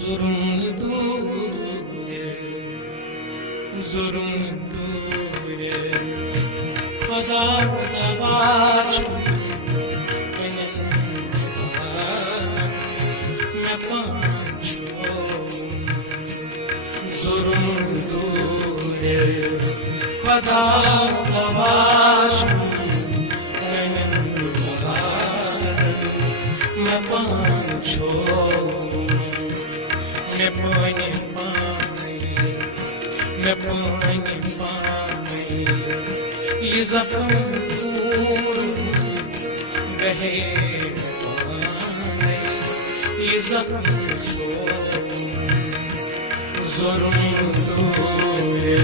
जुर्म दूरे जुर्म दूरे खुदा नवाज मैं पाँचो जुर्म दूरे खुदा नवाज मैं पाँचो मैं पानी ये जख्म दूर बहे पानी ये जख्म सो जुर्म दूरे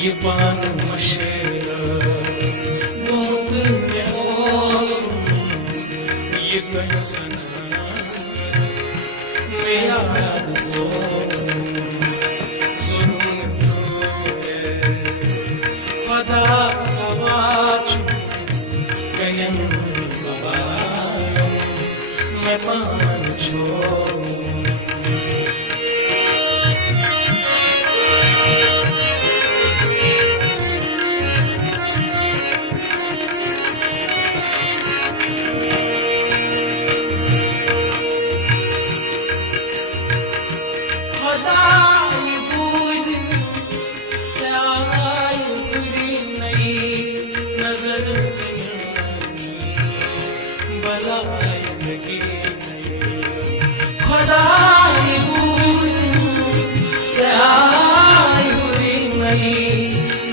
ये पान मशेरा दूध में ओसुम ये कंसंस में याद हो जुर्म दूरे खुदा सवाचु कयम सवालो मैं पाँचो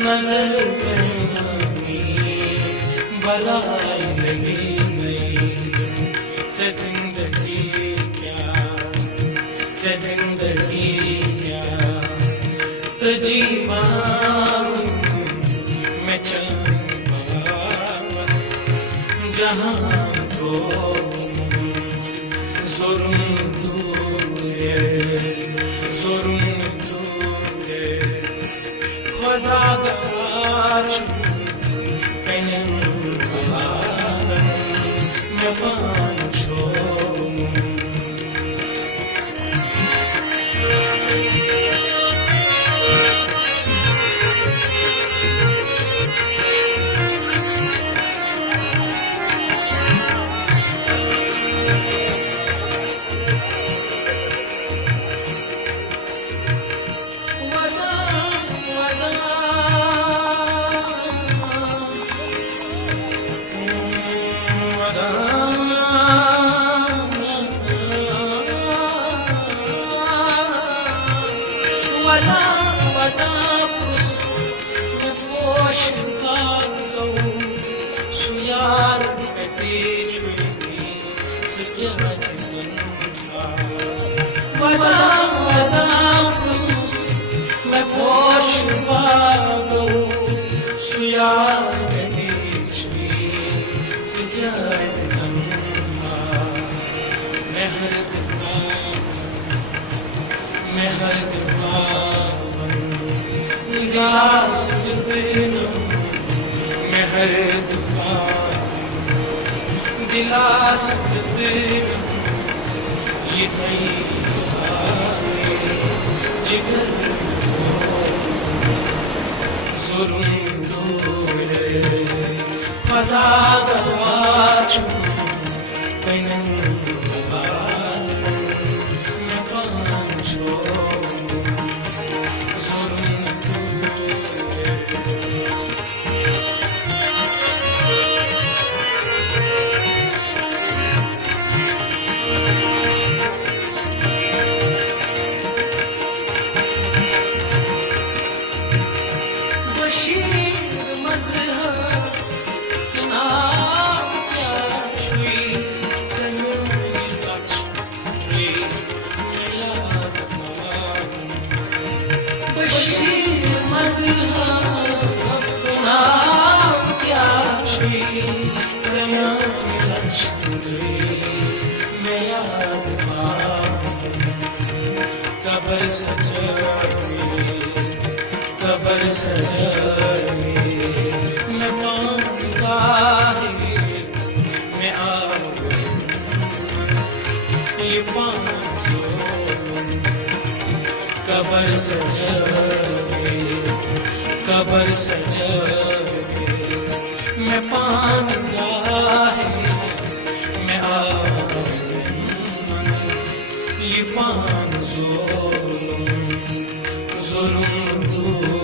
नजर से बलाई लगी नहीं से जिंदगी क्या तो जीवन में चलूंगा जहाँ को जुर्म दूरे खुदा गवाचु कयम सवालो मैं पाँचो मैं पोश पागो सुयार मैं हर निगास मैं हर दिलास ये जिगर जुर्म दूरे खुदा गवाचु कयम मैं पाँचो जुर्म दूरे मैं याद कबर सजवे मैं पाऊंगा मैं आप ये पाऊँ कबर सजवे मैं पाऊंगा मैं आप ये पाऊँ जुल्म